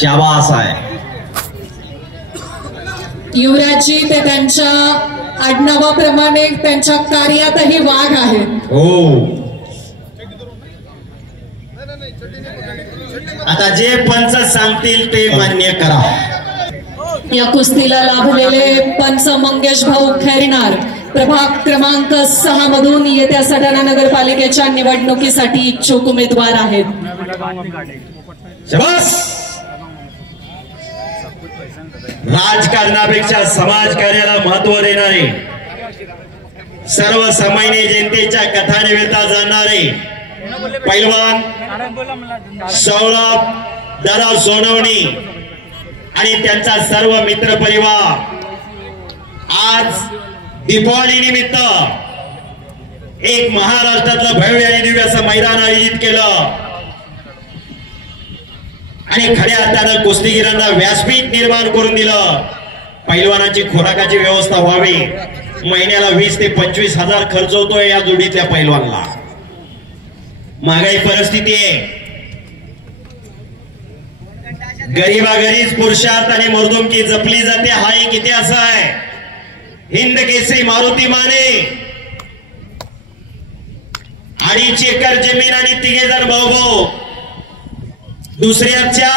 शाबास आहे युवराजजी, ते त्यांच्या आडनावाप्रमाणे त्यांच्या कार्यातही वाघ आहेत. हो. आता जे पंच सांगतील ते मान्य करा. या कुस्तीला लाभलेले पंच मंगेश भाऊ खैरनार प्रभाग क्रमांक 6 मधून येत्या सटाणा नगरपालिकेच्या निवडणुकीसाठी इच्छुक उमेदवार आहेत. शाबास. राजकारणापेक्षा समाजकार्याला महत्व देणारे, सर्वसामान्य जनतेच्या कथा निवेदना जाणणारे पैलवान सौरभ दादा सोनवणी आणि त्यांचा सर्व मित्र परिवार आज दीपावली निमित्त एक महाराष्ट्रातलं भव्य आणि दिव्य असं मैदान आयोजित केलं आणि खऱ्या अर्थानं कुस्तीगीरांना व्यासपीठ निर्माण करून दिलं. पैलवानाची खोराकाची व्यवस्था व्हावी. महिन्याला 20 ते 25 हजार खर्च होतोय या जोडीतल्या पैलवानला. महागाई परिस्थिती आहे. गरीबागरीच पुरुषार्थ आणि मर्दुमकी जपली जाते हा एक इतिहास आहे. हिंद केसरी मारुती माने 2.5 एकर जमीन आणि 3 जण भाऊ दुसऱ्याच्या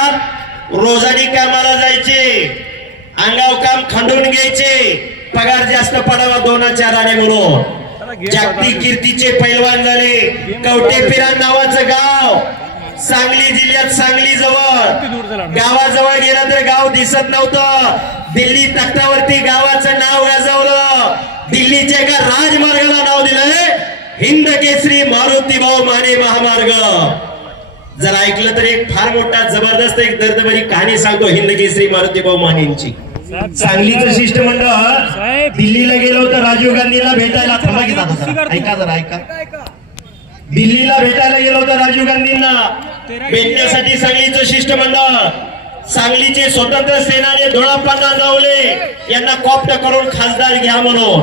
रोजानी कामाला जायचे, अंगाव काम खंडून घ्यायचे, पगार जास्त पडावा 2-4 आणे म्हणून जागतिक कीर्तीचे पैलवान झाले. कवटेपिरान नावाचं गाव सांगली जिल्ह्यात, सांगली जवळ, गावाजवळ गेला तर गाव दिसत नव्हतं. दिल्ली तख्तावरती गावाचं नाव गाजवलं. दिल्लीच्या एका राजमार्गाला नाव दिलंय हिंद केसरी मारुती भाऊ माने महामार्ग. जर ऐकलं तर एक फार मोठा जबरदस्त एक दर्दभरी कहाणी सांगतो हिंद केसरी मारुती भाऊ मानेंची. सांगलीचं शिष्टमंडळ दिल्लीला गेलो होतं राजीव गांधीला भेटायला. थांबा की जाता ऐका जरा ऐका. दिल्लीला भेटायला गेलो होतं राजीव गांधींना भेटण्यासाठी सांगलीचं शिष्टमंडळ. सांगलीचे स्वतंत्र सेनानी धुळाप्पांना जावले यांना कॉप्ट करून खासदार घ्या म्हणून.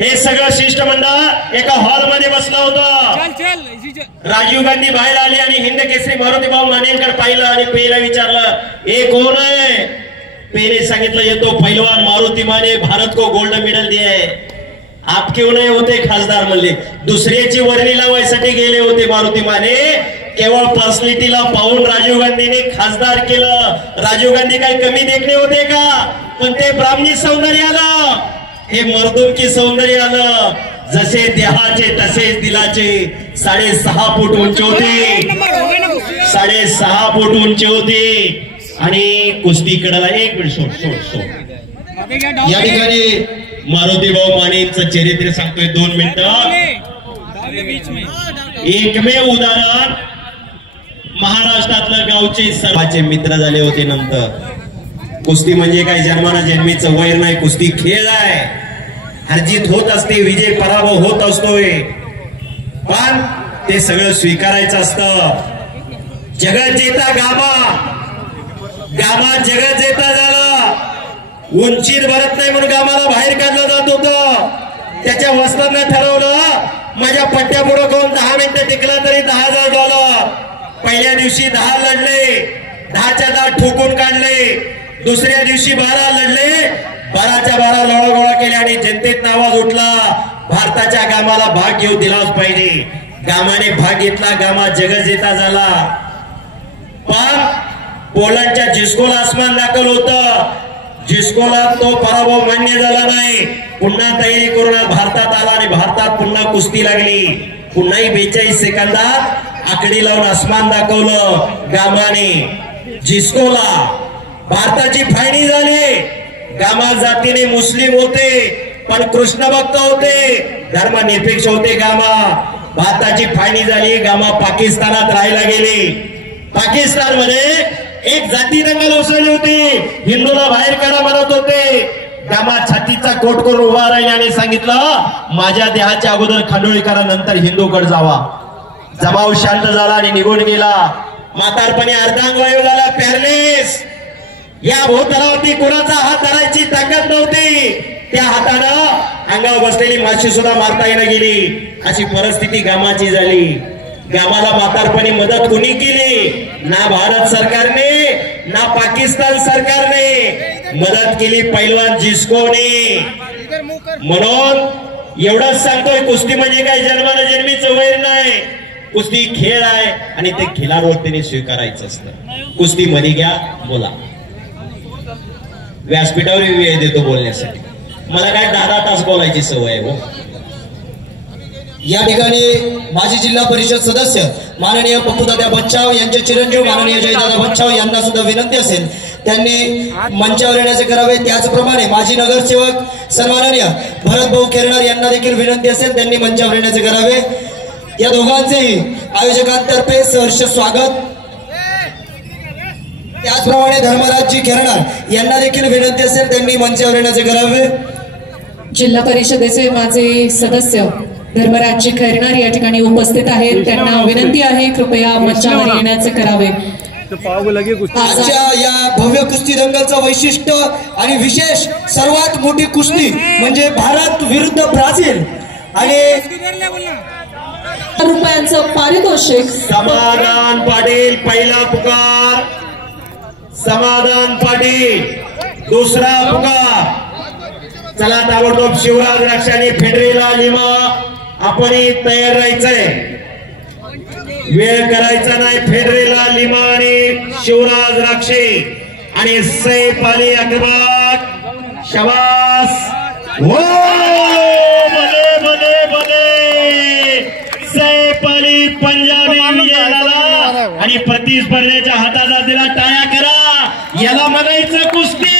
हे सगळं शिष्टमंडळ एका हॉलमध्ये बसलं होतं. राजीव गांधी बाहेर आले आणि हिंद केसरी मारुती भाऊ मानेंकडे पाहिलं आणि पेला विचारलं, हे कोण आहे? पेने सांगितलं, येतो पैलवान मारुती माने, भारत को गोल्ड मेडल दिए. आप क्यों नाही होते खासदार म्हणले. दुसऱ्याची वर्णी लावायसाठी गेले होते मारुती माने. केवळ पर्सनॅलिटीला पाहून राजीव गांधीने खासदार केलं. राजीव गांधी काही कमी देखणे होते का? पण ते ब्राह्मणी सौंदर्य आलं, हे मर्दुमकी सौंदर्य आलं. जसे देहाचे तसेच दिलाचे. 6.5 फूट उंची होते, 6.5 फूट उंची होते. आणि कुस्ती कडला एक मिनिट सोड. या ठिकाणी मारुती भाऊ मानेंचं चरित्र सांगतोय 2 मिनिटं. एकमेव उदाहरण, महाराष्ट्रातलं गावचे सर्वांचे मित्र झाले होते. नंतर कुस्ती म्हणजे काय जन्माना जन्मीचं वैर नाही. कुस्ती खेळ आहे. हरजीत होत असते, विजय पराभव होत असतोय, पण ते सगळं स्वीकारायचं असतं. जगत जेता गामा जगत जेता झाला. उंचीत भरत नाही म्हणून गामाला बाहेर काढलं जात होतं. त्याच्या वस्तांना ठरवलं, माझ्या पट्ट्या पुढे करून 10 मिनिटं टिकला तरी $10,000. पहिल्या दिवशी 10 लढले, 10च्या 10 ठोकून काढले. दुसऱ्या दिवशी 12 लढले, 12च्या 12 लोळागोळा केले आणि जनतेत आवाज उठला, भारताच्या गामाला भाग घेऊ दिलाच पाहिजे. गामाने भाग घेतला, गामा जगत जेता झाला. पण पोलंडच्या जिस्कोला आसमान दाखल होतं. जिस्कोला तो पराभव मान्य झाला नाही. पुन्हा तयारी करून भारतात आला आणि भारतात पुन्हा कुस्ती लागली. पुन्हाही 42 सेकंदात आकडी लावून आसमान दाखवलं गामाने. जिस्कोला भारताची फायनी झाली. गामा जातीने मुस्लिम होते, पण कृष्ण भक्त होते, धर्मनिरपेक्ष होते. गामा भारताची फायनी झाली. गामा पाकिस्तानात राहायला गेले. पाकिस्तानमध्ये एक जाती दंगल उसळली होती. हिंदूला बाहेर काढा म्हणत होते. गामा छातीचा कोट करून उभा राहिले आणि सांगितलं, माझ्या देहाच्या अगोदर खांडोळी करा, नंतर हिंदूकडे जावा. जमाव शांत झाला आणि निघून गेला. म्हातारपणे अर्धांगवायू झाला, पॅरलेस. या भूतलावरती कोणाचा हात धरायची ताकद नव्हती. त्या हातानं अंगावर बसलेली माशी सुद्धा मारता येणं गेली. अशी परिस्थिती गामाची झाली. गामाला म्हातारपणी मदत कोणी केली? ना भारत सरकारने ना पाकिस्तान सरकारने मदत केली पैलवान जिस्कोने. म्हणून एवढंच सांगतोय, कुस्ती म्हणजे काय जन्माला जन्मीचं वैर नाही. कुस्ती खेळ आहे आणि ते खिलाडूवरतीने स्वीकारायचं असतं. कुस्ती मध्ये घ्या, बोला. व्यासपीठावर वेळ देतो बोलण्यासाठी. मला काय 10 तास बोलायची सवय आहे. या ठिकाणी माजी जिल्हा परिषद सदस्य माननीय पप्पूदादा बच्चाव यांचे चिरंजीव माननीय जयदादा बच्चाव यांना सुद्धा विनंती असेल त्यांनी मंचावर येण्याचे करावे. त्याचप्रमाणे माजी नगरसेवक सन्माननीय भरत भाऊ केरणार यांना देखील विनंती असेल त्यांनी मंचावर येण्याचे करावे. या दोघांचेही आयोजकांतर्फे सहर्ष स्वागत. त्याचप्रमाणे धर्मराजजी केरणार यांना देखील विनंती असेल त्यांनी मंचावर येण्याचे करावे. जिल्हा परिषदेचे माझे सदस्य धर्मराजजी खैरनार या ठिकाणी उपस्थित आहेत. त्यांना विनंती आहे कृपया मंचावर येण्याचे करावे. आजच्या या भव्य कुस्ती दंगलचं वैशिष्ट्य आणि विशेष सर्वात मोठी कुस्ती म्हणजे भारत विरुद्ध ब्राझील आणि रुपयांचं पारितोषिक. समाधान पाटील पहिला पुकार, समाधान पाटील दुसरा पुकार. चला ताबडतोब शिवराज राक्षाने फेडरेला लिमा आपणही तयार राहायचंय. वेळ करायचा नाही. फेडरेला लिमा आणि शिवराज राक्षे आणि सैफ अली अकबर. शाबास. हो भले भले भले. सैफ अली पंजाबी विजय झाला आणि प्रतिस्पर्धेच्या हाताचा दिला. टाळ्या करा. याला म्हणायचं कुस्ती.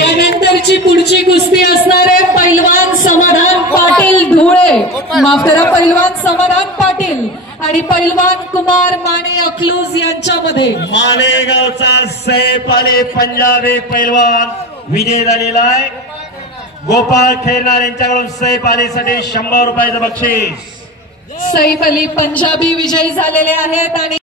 यानंतरची पुढची कुस्ती असणारे पैलवान समाधान पाटील धुळे, माफ करा, पैलवान समाधान पाटील आणि पैलवान कुमार माने अकलूज यांच्यामध्ये. मालेगावचा सैफ अली पंजाबी पैलवान विजय झालेला आहे. गोपाळ खैरनार यांच्याकडून सैफ अलीसाठी 100 रुपयाचं बक्षीस. सैफ अली पंजाबी विजयी झालेले आहेत आणि